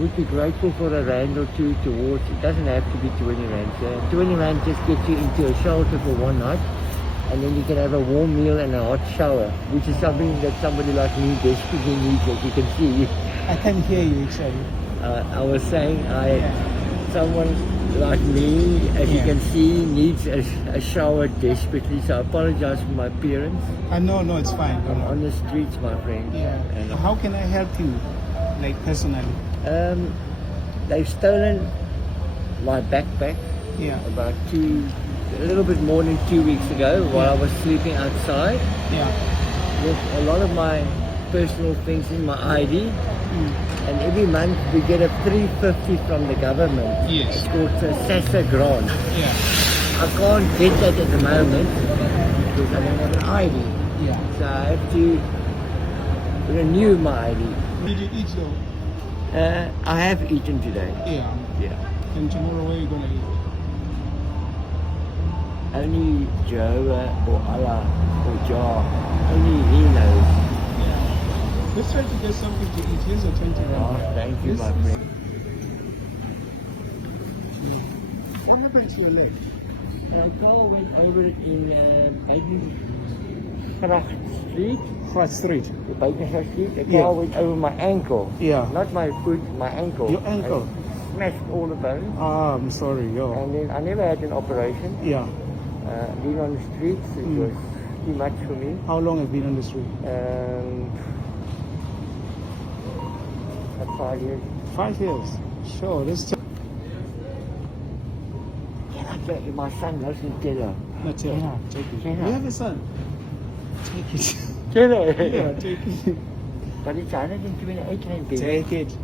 would be grateful for a rand or two towards, it doesn't have to be 20 rand. 20 rand just gets you into a shelter for one night, and then you can have a warm meal and a hot shower, which is something that somebody like me desperately needs, as you can see. I can't hear you actually. I was saying, someone like me, as you can see, needs a shower desperately, so I apologize for my appearance. No, it's fine. I'm on the streets, my friend. Yeah. And How can I help you, like personally? they've stolen my backpack Yeah. about a little bit more than 2 weeks ago while I was sleeping outside Yeah. with a lot of my personal things in my ID. And every month we get a 350 from the government. Yes. It's called a SASSA grant. Yeah. I can't get that at the moment because I don't have an ID. Yeah. So I have to renew my ID. Did you eat though? I have eaten today. Yeah. Yeah. And tomorrow where are you gonna eat? Only Jehovah or Allah or Jah, only He knows. Yeah. Let's try to get something to eat. Here's a 20 Oh, rand. thank you, This my is- friend. What happened to your leg? My car went over it in Bakengracht Street. Fat Street. The Bakengracht Street. The Yeah. car went over my ankle. Yeah. Not my foot, my ankle. Your ankle? And smashed all the bones. Ah, I'm sorry, yo. And then I never had an operation. Yeah. Being on the streets, it was too much for me. How long have you been on the street? About 5 years. 5 years. Sure, that's My son loves Nutella. not it. Yeah. Take it. Yeah. You have a son? Take it. Nutella? Yeah, take it. But it's 128 rand, baby. Take it.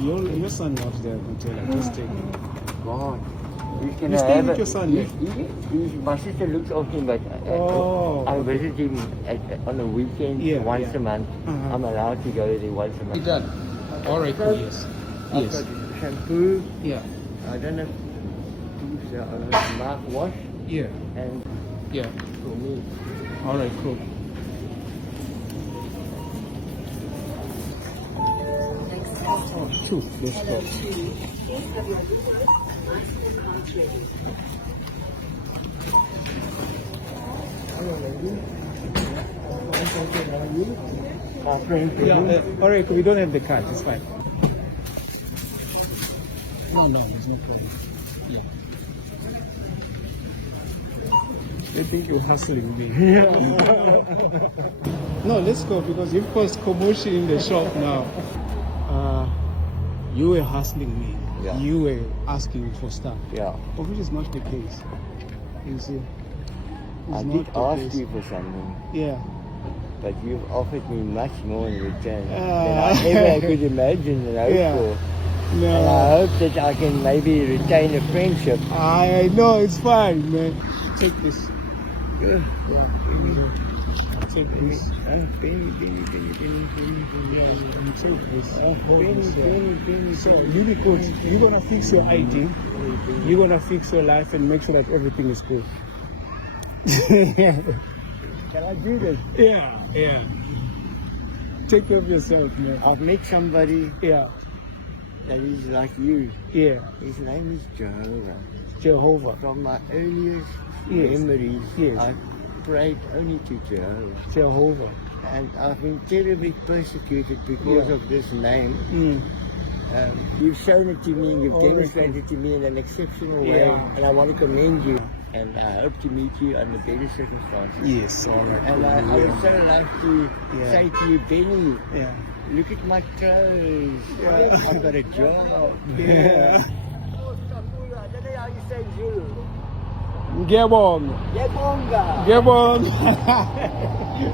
Your son loves that Nutella. Just take it. God. He's gonna You stay have with a- your son, my sister looks after him, but Oh. I visit him on a weekend once yeah. a month. Uh-huh. I'm allowed to go there once a month. done. All right, So, yes. I've Yes. got shampoo. Yeah. I don't have tools, I have mouthwash Yeah. and Yeah. for me. All right, cool. Oh, two. Let's go. My friend, Yeah. All right, we don't have the card. It's fine. No, there's no problem. Yeah. They think you're hustling me. No, let's go because you've caused commotion in the shop now. You were hustling me. Yeah. You were asking for stuff. yeah, But which is not the case. You see? I It's did not the ask case. you for something, Yeah. but you've offered me much more in return than Ah. I ever could imagine and hope Yeah. for. And No. I hope that I can maybe retain a friendship. I know it's fine, man. Take this. Yeah. Take this. Penny. Take this. Penny. So really good. You're gonna fix your ID. You're gonna fix your life and make sure that everything is good. Can I do this? Yeah. Take care of yourself, man. I've met somebody Yeah. that is like you. Yeah. His name is Jehovah. Jehovah. From my earliest Yes. memories, Yes. I prayed only to Jehovah. Jehovah. And I've been terribly persecuted because Yeah. of this name. Mm. You've shown it to me, you've Oh, demonstrated to me in an exceptional way, Yeah. and I want to commend you. And I hope to meet you under better circumstances. Yes, all right. And I would so like to Yeah. say to you, Benny, Yeah. look at my clothes. Yeah. I've got a job. Yeah. I don't know how you say Zulu. Gebong. Yebonga. Gebong.